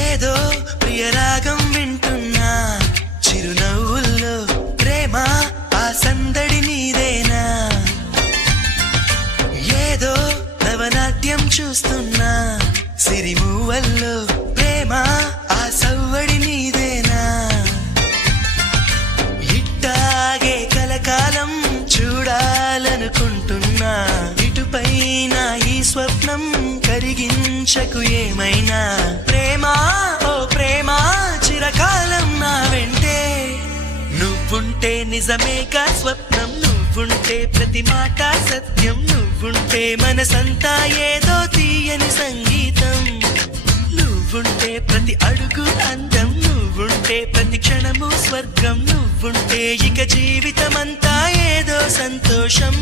ఏదో ప్రియరాగం వింటున్నా చిరునవ్వుల్లో ప్రేమ ఆ సందడి నీదేనా ఏదో నవనాట్యం చూస్తున్నా సిరిమూవల్లో ప్రేమ ఆ సవ్వడి నీదేనా ఇట్టాగే కలకాలం చూడాలనుకుంటున్నా ఇటుపైన ఈ స్వప్నం కరిగించకు ఏమైనా ప్రేమ ఓ ప్రేమ చిరకాలం నా వెంటే నువ్వుంటే నిజమేగా స్వప్నం నువ్వుంటే ప్రతి మాట సత్యం నువ్వుంటే మనసంతా ఏదో తీయని సంగీతం నువ్వుంటే ప్రతి అడుగు అందం నువ్వుంటే ప్రతి క్షణము స్వర్గం నువ్వుంటే ఇక జీవితమంతా ఏదో సంతోషం